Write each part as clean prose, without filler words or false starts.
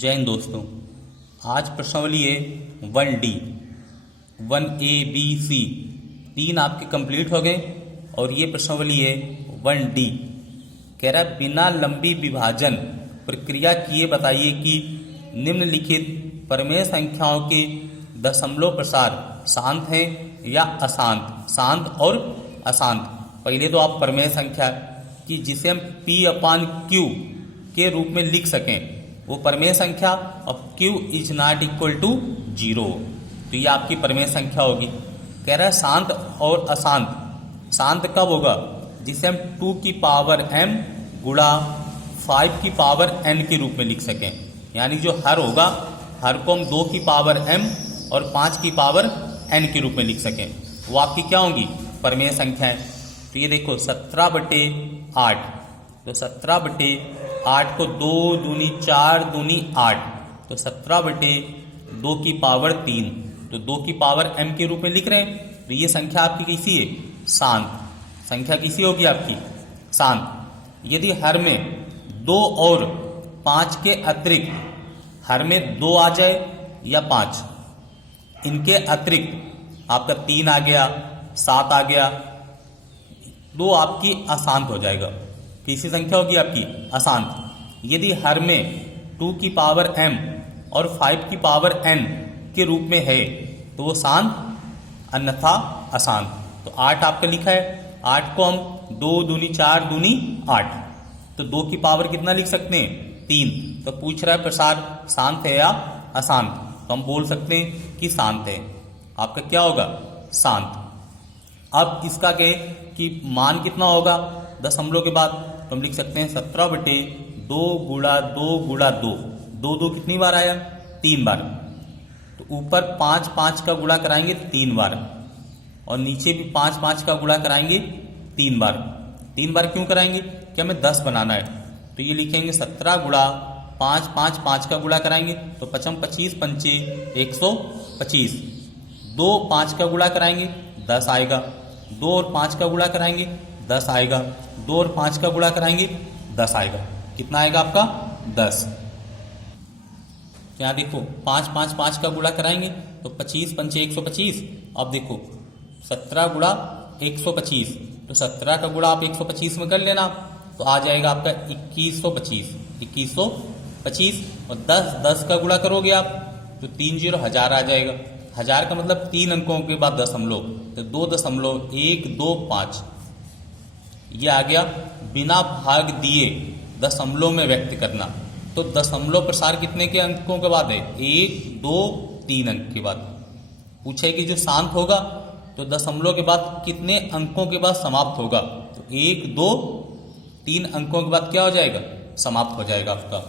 जय हिंद दोस्तों। आज प्रश्नावली है 1D 1A B C, 3 आपके कंप्लीट हो गए और ये प्रश्नावली है 1D। कह रहा है बिना लंबी विभाजन प्रक्रिया किए बताइए कि निम्नलिखित परमेय संख्याओं के दशमलव प्रसार शांत हैं या अशांत, शांत और अशांत। पहले तो आप परमेय संख्या कि जिसे हम P/Q के रूप में लिख सकें वो परमेय संख्या और Q is not equal to 0, तो ये आपकी परमेय संख्या होगी। कह रहा है शांत और अशांत। शांत कब होगा? जिसे हम 2 की पावर m गुणा 5 की पावर n के रूप में लिख सकें। यानी जो हर होगा, हर को हम 2 की पावर m और 5 की पावर n के रूप में लिख सकें, वो आपकी क्या होंगी? परमेय संख्याएं। तो ये देखो 17/8, तो 17/8 को 2 दूनी 4 दूनी 8, तो 17/2 की पावर 3, तो 2 की पावर m के रूप में लिख रहे हैं। तो ये संख्या आपकी कैसी है? शांत। संख्या कैसी होगी आपकी? शांत। यदि हर में 2 और 5 के अतिरिक्त हर में 2 आ जाए या 5, इनके अतिरिक्त आपका 3 आ गया, 7 आ गया, तो आपकी अशांत हो जाएगा। कैसी संख्या होगी आपकी? अशांत। यदि हर में 2 की पावर m और 5 की पावर n के रूप में है तो वो शांत, अन्यथा अशांत। तो 8 आपका लिखा है, 8 को हम 2 दूनी 4 दूनी 8, तो 2 की पावर कितना लिख सकते हैं? 3। तो पूछ रहा है प्रसार शांत है या अशांत, तो हम बोल सकते हैं कि शांत है। आपका क्या होगा? शांत। अब इसका कहे कि मान कितना होगा दशमलव के बाद, तो हम लिख सकते हैं 17/2 गुणा 2 गुणा 2। 2 कितनी बार आया? 3 बार। तो ऊपर 5 5 का गुणा कराएंगे 3 बार और नीचे भी 5 5 का गुणा कराएंगे 3 बार। 3 बार क्यों कराएंगे? कि हमें 10 बनाना है। तो ये लिखेंगे 17 गुणा 5 5 5 का गुणा कराएंगे तो 5 25 पंचे 125। 2 5 का गुणा कराएंगे 10 आएगा। 2 और 5 का गुणा कराएंगे 10 आएगा। 2 और 5 का गुणा कराएंगे 10 आएगा। कितना आएगा आपका? 10। यहाँ देखो 5 5 5 का गुणा कराएंगे तो 25 पंचे 125। अब देखो 17 गुणा 125, तो 17 का गुणा आप 125 में कर लेना, तो आ जाएगा आपका 2125। 2125 और 10 का गुणा करोगे आप तो 30 1000 आ जाएगा। 1000 का मतलब 3 अंकों के बाद दशमलव, तो 2.125 ये आ गया। बिना भाग दिए दशमलव में व्यक्त करना, तो दशमलव प्रसार कितने के अंकों के बाद है? 1 2 3 अंक के बाद। पूछे कि जो शांत होगा तो दशमलव के बाद कितने अंकों के बाद समाप्त होगा? तो 1 2 3 अंकों के बाद क्या हो जाएगा? समाप्त हो जाएगा आपका।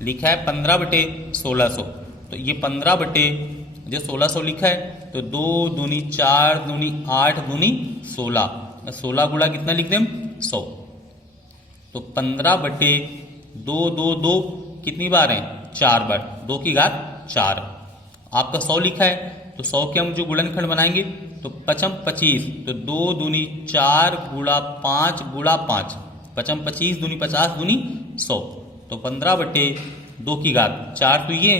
लिखा है 15/1600, तो ये 15/1600 लिखा है, तो 2 दूनी 4 दूनी 8 दूनी 16, 16 गुणा कितना लिख दें? 100। तो 15/2 2 2 कितनी बार है? 4 बार। 2 की घात 4। आपका 100 लिखा है, तो 100 के हम जो गुणनखंड बनाएंगे तो 5 25, तो 2 दूनी 4 गुणा 5 गुणा 5, 5 25 दूनी 50 दूनी 100, तो 15/2 की घात 4, तो ये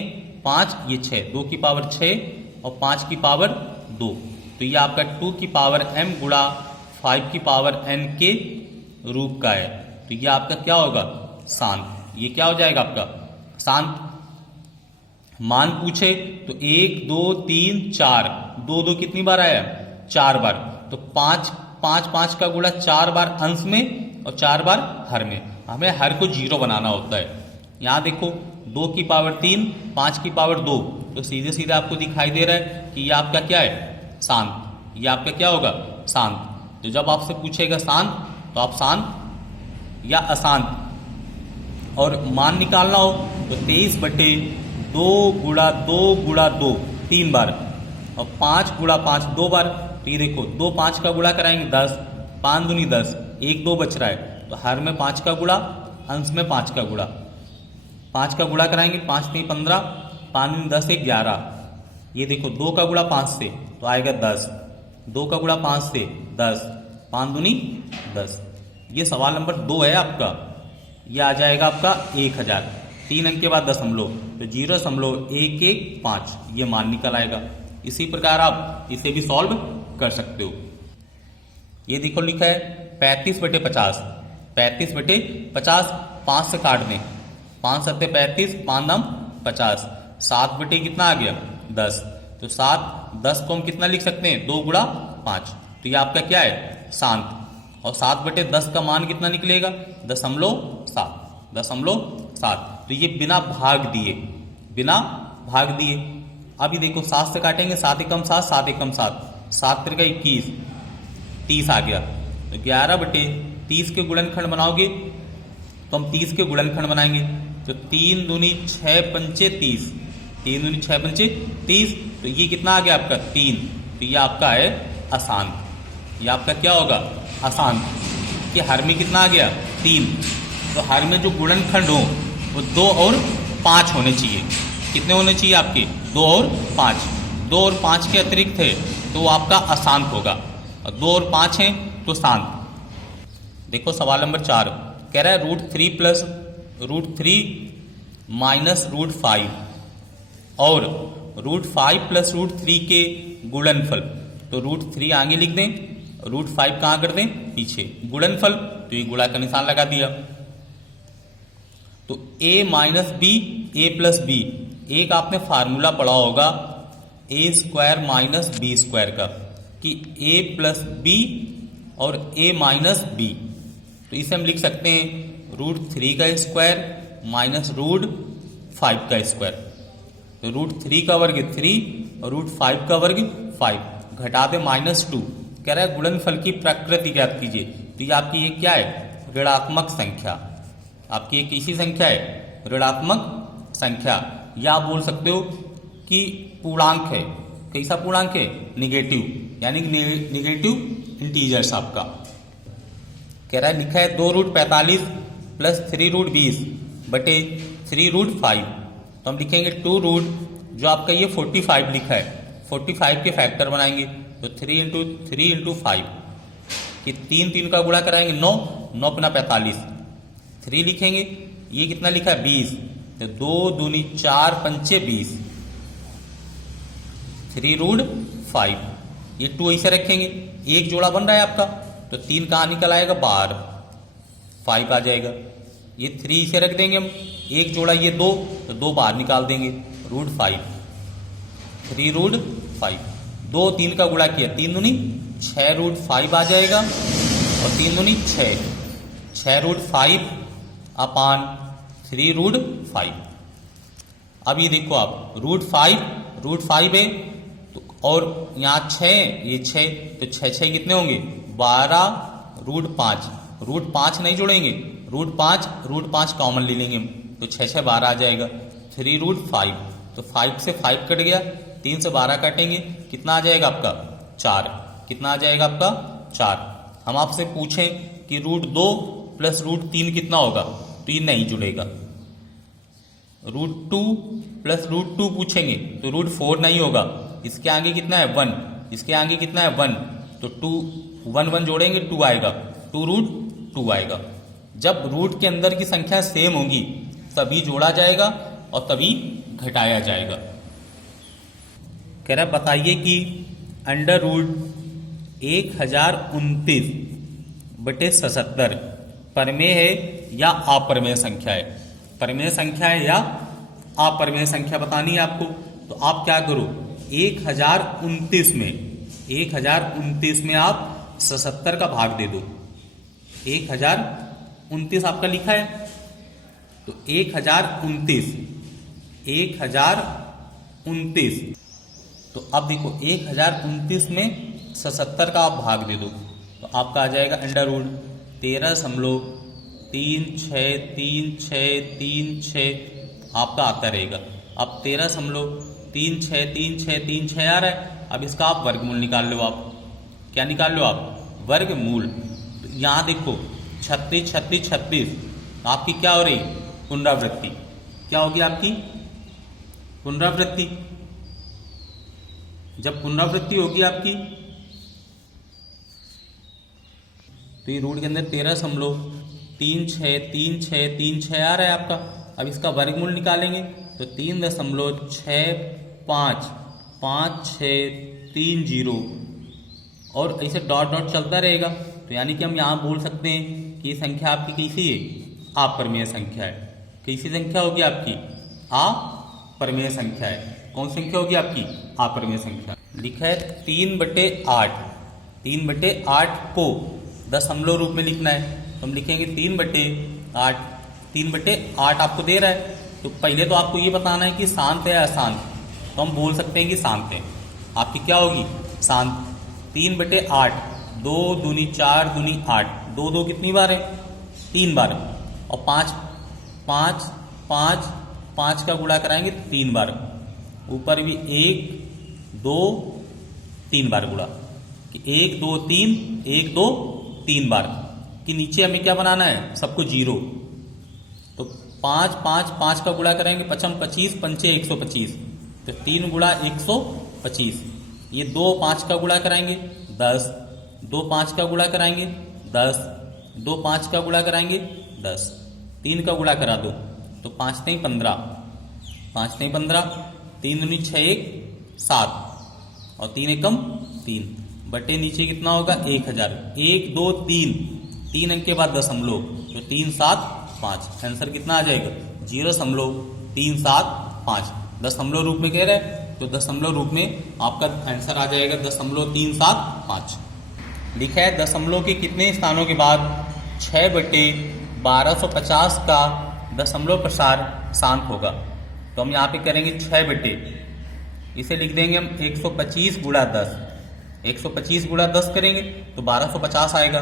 5 ये 6, 2 की पावर 6 और 5 की पावर 2, तो ये आपका 2 की पावर m गुणा 5 की पावर n के रूप का है। तो ये आपका क्या होगा? शांत। ये क्या हो जाएगा आपका? शांत। मान पूछे तो 1 2 3 4, 2 2 कितनी बार आया? 4 बार। तो 5 5 5 का गुणा 4 बार अंश में और 4 बार हर में। हमें हर को 0 बनाना होता है। यहाँ देखो 2 की पावर 3 5 की पावर 2, तो सीधे सीधे आपको दिखाई दे रहा है कि ये आपका क्या है? शांत। ये आपका क्या होगा? शांत। तो जब आपसे पूछेगा शांत तो आप शांत या अशांत और मान निकालना हो तो 23/2 गुणा 2 गुणा 2 3 बार और 5 गुणा 5 2 बार। तो ये देखो 2 5 का गुणा कराएंगे 10, 5 दूनी 10, 1 2 बच रहा है, तो हर में 5 का गुणा, अंश में 5 का गुणा। 5 का गुणा कराएंगे 5 3 15, 5 दूनी 10 1 11। ये देखो 2 का गुणा 5 से तो आएगा 10, 2 का गुणा 5 से 10, 5 दूनी 10। ये सवाल नंबर 2 है आपका। ये आ जाएगा आपका 1000। 3 अंक के बाद दशमलव, तो 0.115 ये मान निकल आएगा। इसी प्रकार आप इसे भी सॉल्व कर सकते हो। ये देखो लिखा है 35/50, 35/50 5 से काट दें, 5 सत्ते 35, 5 नाम 50, 7 बटे कितना आ गया 10, तो 10 को हम कितना लिख सकते हैं 2 गुणा 5, तो ये आपका क्या है शांत। और 7/10 का मान कितना निकलेगा 0.7, तो ये बिना भाग दिए। अभी देखो 7 से काटेंगे, 7 एकम 7, 7 एकम 7, 7 त्रिका 21, 30 आ गया, तो 11/30 के गुणनखंड बनाओगे तो हम 30 के गुणनखंड बनाएंगे, तो 3 दूनी 6 पंचे 30, 3 दूनी 6 पंचे 30, तो ये कितना आ गया आपका 3, तो ये आपका है अशांत। ये आपका क्या होगा अशांत, कि हर में कितना आ गया 3, तो हर में जो गुणनखंड हो वो 2 और 5 होने चाहिए। कितने होने चाहिए आपके 2 और 5, 2 और 5 के अतिरिक्त है तो वो आपका अशांत होगा, और 2 और 5 है तो शांत। देखो सवाल नंबर 4 कह रहा है √3 प्लस √3 माइनस √5 और √5 प्लस √3 के गुणनफल, तो √3 आगे लिख दें, √5 कहाँ कर दें पीछे, गुणनफल तो ये गुणा का निशान लगा दिया। तो a minus b a plus b, एक आपने फार्मूला पढ़ा होगा a² माइनस b² का, कि a प्लस बी और a माइनस बी, तो इसे हम लिख सकते हैं √3 का स्क्वायर माइनस √5 का स्क्वायर, तो √3 का वर्ग 3 और √5 का वर्ग 5, घटा दे -2। कह रहा है गुणनफल की प्रकृति ज्ञात कीजिए, तो ये आपकी ये क्या है ऋणात्मक संख्या, आपकी एक कैसी संख्या है ऋणात्मक संख्या, या आप बोल सकते हो कि पूर्णांक है। कैसा पूर्णांक है निगेटिव, यानी निगेटिव इंटीजर्स आपका। कह रहा है लिखा है 2√45 प्लस 3√20 बटे 3√5, तो हम लिखेंगे 2 जो आपका ये 45 लिखा है, 45 के फैक्टर बनाएंगे, तो 3 × 5 कि 3 का गुणा कराएंगे 9, 9 × 45, 3 लिखेंगे, ये कितना लिखा है 20, तो 2 दूनी 4 पंचे 20, 3√5, ये 2 ऐसे रखेंगे, एक जोड़ा बन रहा है आपका, तो 3 कहाँ निकल आएगा बाहर, 5 आ जाएगा, ये 3 इसे रख देंगे हम, एक जोड़ा ये 2, तो 2 बाहर निकाल देंगे, √5, 3√5, 2 3 का गुणा किया 3 दूनी 6√5 आ जाएगा, और 3 दूनी 6√5 अपान 3√5। अब ये देखो आप √5 है, तो और यहाँ 6, ये 6, तो 6 कितने होंगे 12, √5 नहीं जोड़ेंगे, √5 कॉमन ले लेंगे हम, तो 6 12 आ जाएगा, 3√5, तो 5 से 5 कट गया, 3 से 12 काटेंगे, कितना आ जाएगा आपका 4, कितना आ जाएगा आपका 4। हम आपसे पूछें कि √2 प्लस √3 कितना होगा, तो ये नहीं जुड़ेगा। √2 प्लस √2 पूछेंगे तो √4 नहीं होगा, इसके आगे कितना है 1, इसके आगे कितना है 1, तो 2 1 1 जोड़ेंगे 2 आएगा, 2√2 आएगा। जब रूट के अंदर की संख्या सेम होगी तभी जोड़ा जाएगा और तभी घटाया जाएगा। कह रहा बताइए कि √1029/77 परमेय है या अपरमेय संख्या है, परमेय संख्या है या अपरमेय संख्या बतानी है आपको। तो आप क्या करो 1029 में आप 77 का भाग दे दो, 1029 आपका लिखा है, तो 1029 तो अब देखो 1029 में 77 का आप भाग दे दो, तो आपका आ जाएगा √13.363636 आपका आता रहेगा। अब 13.363636 आ रहा है, अब इसका आप वर्गमूल निकाल लो। आप क्या निकाल लो, आप वर्गमूल। तो यहाँ देखो 36 आपकी क्या हो रही पुनरावृत्ति, क्या होगी आपकी पुनरावृत्ति। जब पुनरावृत्ति होगी आपकी तो ये रूट के अंदर 13.363636 आ रहा है आपका, अब इसका वर्गमूल निकालेंगे तो 3.655630 और ऐसे डॉट डॉट चलता रहेगा। तो यानी कि हम यहाँ बोल सकते हैं कि ये संख्या आपकी कैसी है, अपरिमेय संख्या है। कैसी संख्या होगी आपकी, अपरिमेय संख्या है। कौन सी संख्या होगी आपकी, अपरिमेय संख्या। लिखा है 3/8, 3/8 को दशमलव रूप में लिखना है। तो हम लिखेंगे 3/8, 3/8 आपको दे रहा है तो पहले तो आपको ये बताना है कि शांत है या अशांत। तो हम बोल सकते हैं कि शांत है। आपकी क्या होगी, शांत। 3/8, 2 दूनी 4 दूनी 8, 2 2 कितनी बार है, 3 बार। और 5 5 5 5 का गुणा कराएंगे 3 बार। ऊपर भी 1 2 3 बार गुणा कि 1 2 3 1 2 3 बार। कि नीचे हमें क्या बनाना है, सबको 0। तो 5 5 5 का गुणा करेंगे 5 25 5 125। तो 3 गुणा 125। ये 2 5 का गुणा कराएंगे 10, 2 5 का गुणा कराएंगे 10, 2 5 का गुणा कराएंगे 10। 3 का गुणा करा दो तो 5 नहीं 15, 5 नहीं 15, 3 दूनी 6 1 7 और 3 एकम 3 बटे नीचे कितना होगा 1000। 1 2 3 अंक के बाद दशमलव तो 3 7 5। आंसर कितना आ जाएगा 0.375। दशमलव रूप में कह रहे हैं तो दशमलव रूप में आपका आंसर आ जाएगा 0.375। लिखा है दशमलव के कितने स्थानों के बाद 6/1250 का दशमलव प्रसार शांत होगा। तो हम यहाँ पे करेंगे 6 इसे लिख देंगे हम 125 गुणा 10। 125 गुणा 10 करेंगे तो 1250 आएगा।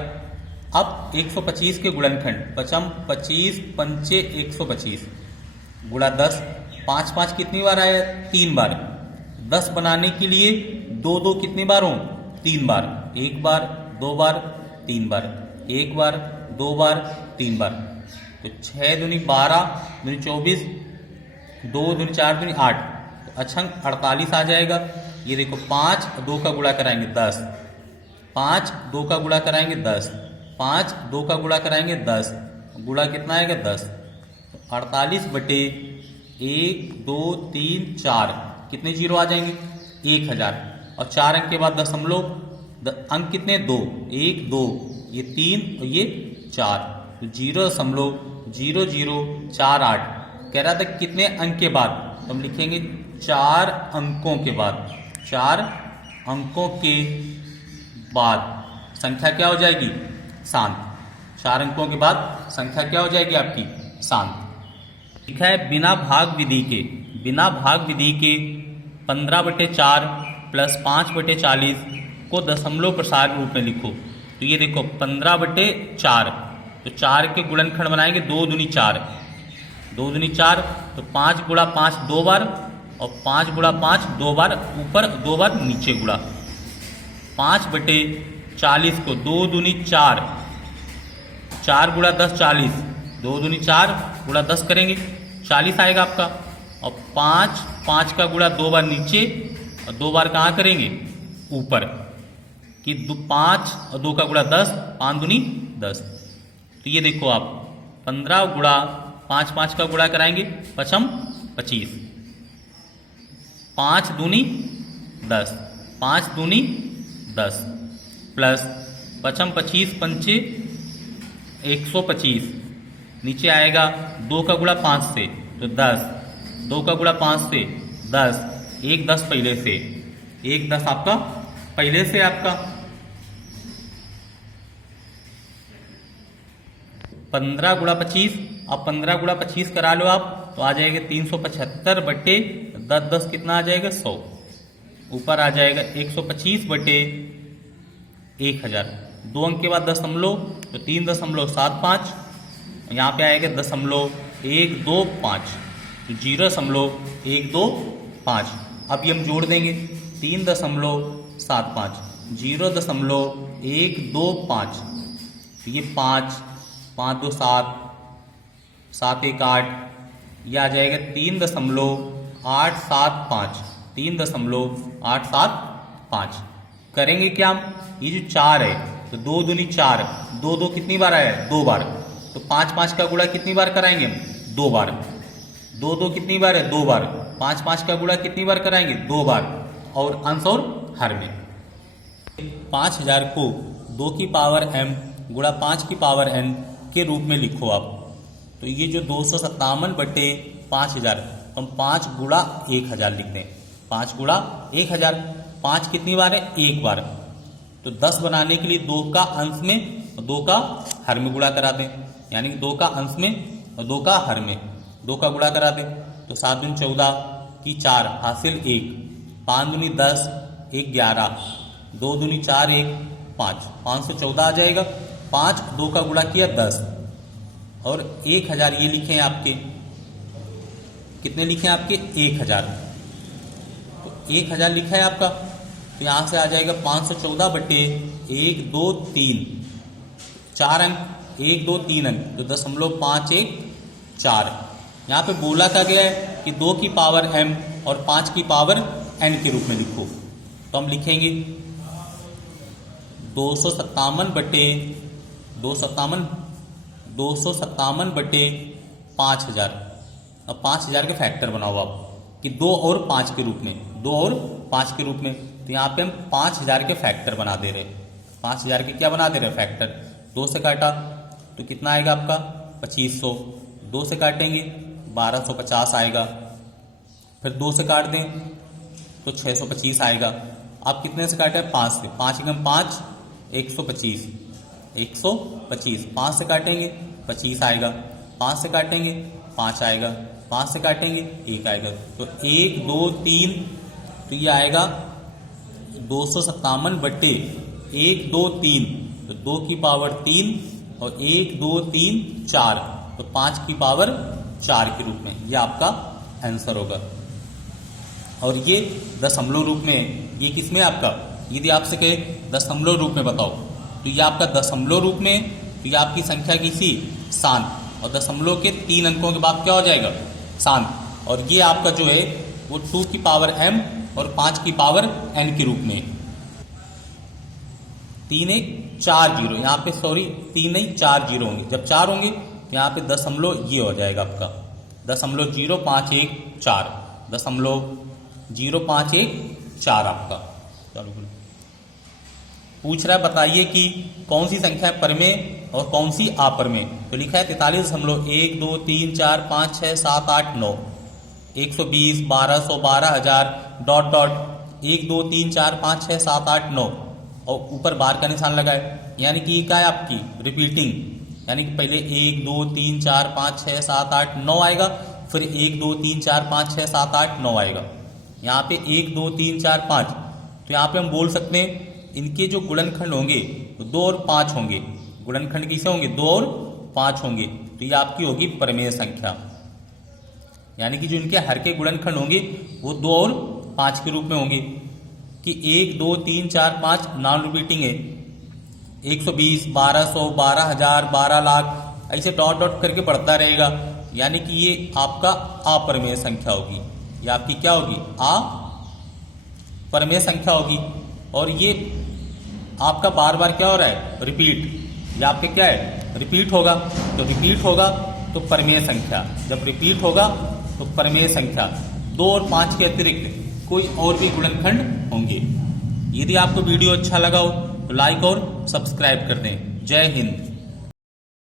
अब 125 के गुणनखंड 5 25 5 125 गुणा 10। 5 5 कितनी बार आया, 3 बार। 10 बनाने के लिए 2 2 कितनी बार हो, 3 बार। 1 बार 2 बार 3 बार, 1 बार 2 बार 3 बार। तो 6 दूनी 12 दूनी 24, 2 दूनी 4 दूनी 8 तो अच्छा 48 आ जाएगा। ये देखो 5 2 का गुणा कराएंगे 10, 5 2 का गुणा कराएंगे 10, 5 2 का गुणा कराएंगे 10, गुणा कितना आएगा 10। 48 बटे 1 2 3 4 कितने जीरो आ जाएंगे 1000। और 4 अंक के बाद दशमलव अंक कितने 2, 1 2 ये 3 और ये 4 तो 0.0048 कह रहा था कितने अंक के बाद। तो हम लिखेंगे 4 अंकों के बाद, 4 अंकों के बाद संख्या क्या हो जाएगी, शांत। 4 अंकों के बाद संख्या क्या हो जाएगी आपकी, शांत। लिखा है बिना भाग विधि के 15/4 प्लस 5/40 को दशमलव प्रसार रूप में लिखो। तो ये देखो 15/4 तो 4 के गुणनखंड बनाएंगे 2 दूनी 4, 2 दूनी 4 तो 5 गुणा 5 2 बार और 5 गुणा 5 2 बार ऊपर 2 बार नीचे गुणा। 5/40 को 2 दूनी 4, 4 गुणा 10 40, 2 दूनी 4 गुणा 10 करेंगे 40 आएगा आपका। और 5 5 का गुणा 2 बार नीचे और 2 बार कहाँ करेंगे ऊपर कि 5 और 2 का गुणा 10, 5 दूनी 10। तो ये देखो आप 15 गुणा 5 5 का गुणा कराएंगे 5 25, 5 दूनी 10, 5 दूनी 10 प्लस 5 25 5 125 नीचे आएगा 2 का गुणा 5 से तो 10, 2 का गुणा 5 से 10, 1 10 पहले से, 1 10 आपका पहले से आपका 15 गुणा 25। अब 15 गुणा 25 करा लो आप तो आ जाएगा 375 बटे 10 10 कितना आ जाएगा 100। ऊपर आ जाएगा 125 बटे 1000। 2 अंक के बाद दशमलव तो 3.75 यहाँ पे आएगा 0.125 तो 0.125। अब ये हम जोड़ देंगे 3.75 0.125 तो ये 5 5 2 7 7 1 8 ये आ जाएगा 3.875 3.875। करेंगे क्या हम, ये जो 4 है तो 2 दूनी 4, 2 2 कितनी बार आया 2 बार। तो 5 5 का गुणा कितनी बार कराएंगे हम 2 बार। दो दो कितनी बार है? 2 बार। 5 5 का गुणा कितनी बार कराएंगे? 2 बार। और अंश और हर में 5000 को 2 की पावर m गुणा 5 की पावर n के रूप में लिखो आप। तो ये जो 257 बटे 5000, हम 5 गुणा 1000 लिख दें। 5 गुणा 1000, 5 कितनी बार है? 1 बार। तो 10 बनाने के लिए 2 का अंश में और 2 का हर में गुणा करा दें, यानी 2 का अंश में और 2 का हर में 2 का गुणा करा दें। तो 7 दूनी 14 की 4 हासिल 1, 5 दूनी 10, 1 11, 2 दूनी 4, 1 5, 514 आ जाएगा। 5 2 का गुणा किया 10 और 1000 ये लिखे हैं आपके, कितने लिखे हैं आपके? 1000। तो 1000 लिखा है आपका, तो यहां से आ जाएगा 514 बटे 1 2 3, 4 अंक, 1 2 3 अंक, तो 0.514। यहाँ पे बोला क्या गया है कि 2 की पावर m और 5 की पावर n के रूप में लिखो। तो हम लिखेंगे 257 बटे 5000। अब 5000 के फैक्टर बनाओ आप कि 2 और 5 के रूप में, 2 और 5 के रूप में। तो यहाँ पे हम 5000 के फैक्टर बना दे रहे, 5000 के क्या बना दे रहे? फैक्टर। 2 से काटा तो कितना आएगा आपका? 2500। 2 से काटेंगे 1250 आएगा। फिर 2 से काट दें तो 625 आएगा। आप कितने से काटे? 5 से। 5 एकम 5, 125, 125। 5 से काटेंगे 25 आएगा। 5 से काटेंगे 5 आएगा। 5 से काटेंगे 1 आएगा। तो 1 2 3, तो ये आएगा 257 बटे 1 2 3, तो 2 की पावर 3 और 1 2 3 4, तो 5 की पावर 4 के रूप में ये आपका आंसर होगा। और ये दशमलव रूप में, ये किसमें आपका? यदि आपसे कहे दशमलव रूप में बताओ, तो ये आपका दशमलव रूप में, तो ये आपकी संख्या किसी शांत, और दशमलव के 3 अंकों के बाद क्या हो जाएगा? शांत। और ये आपका जो है वो 2 की पावर m और 5 की पावर n के रूप में। 3 1 4 0, यहाँ पे सॉरी 3 नहीं 4 0 होंगे। जब 4 होंगे तो यहाँ पे दशमलव ये हो जाएगा आपका 0.0514, 0.0514 आपका। चलो पूछ रहा है बताइए कि कौन सी संख्या परमेय और कौन सी अपरमेय। तो लिखा है 43.1 2 3 4 5 6 7 8 9, 120 1200 12000 डॉट डॉट 1 2 3 4 5 6 7 8 9, और ऊपर बार का निशान लगाए, यानी कि क्या है आपकी रिपीटिंग, यानी कि पहले 1 2 3 4 5 6 7 8 9 आएगा, फिर 1 2 3 4 5 6 7 8 9 आएगा। यहाँ पे 1 2 3 4 5, तो यहाँ पे हम बोल सकते हैं इनके जो गुणनखंड होंगे तो 2 और 5 होंगे। गुणनखंड किसे होंगे? 2 और 5 होंगे। तो ये आपकी होगी परमेय संख्या, यानी कि जो इनके हर के गुणनखंड होंगे वो 2 और 5 के रूप में होंगे। कि 1 2 3 4 5 नॉन रिपीटिंग है, 120 1200 12000 12 लाख, ऐसे डॉट डॉट करके बढ़ता रहेगा, यानी कि ये आपका अपरमेय संख्या होगी। ये आपकी क्या होगी? अपरमेय संख्या होगी। और ये आपका बार बार क्या हो रहा है? रिपीट। ये आपके क्या है? रिपीट होगा। तो रिपीट होगा तो परमेय संख्या, जब रिपीट होगा तो परमेय संख्या। 2 और 5 के अतिरिक्त कोई और भी गुणनखंड होंगे। यदि आपको वीडियो अच्छा लगा हो तो लाइक और सब्सक्राइब कर दें। जय हिंद।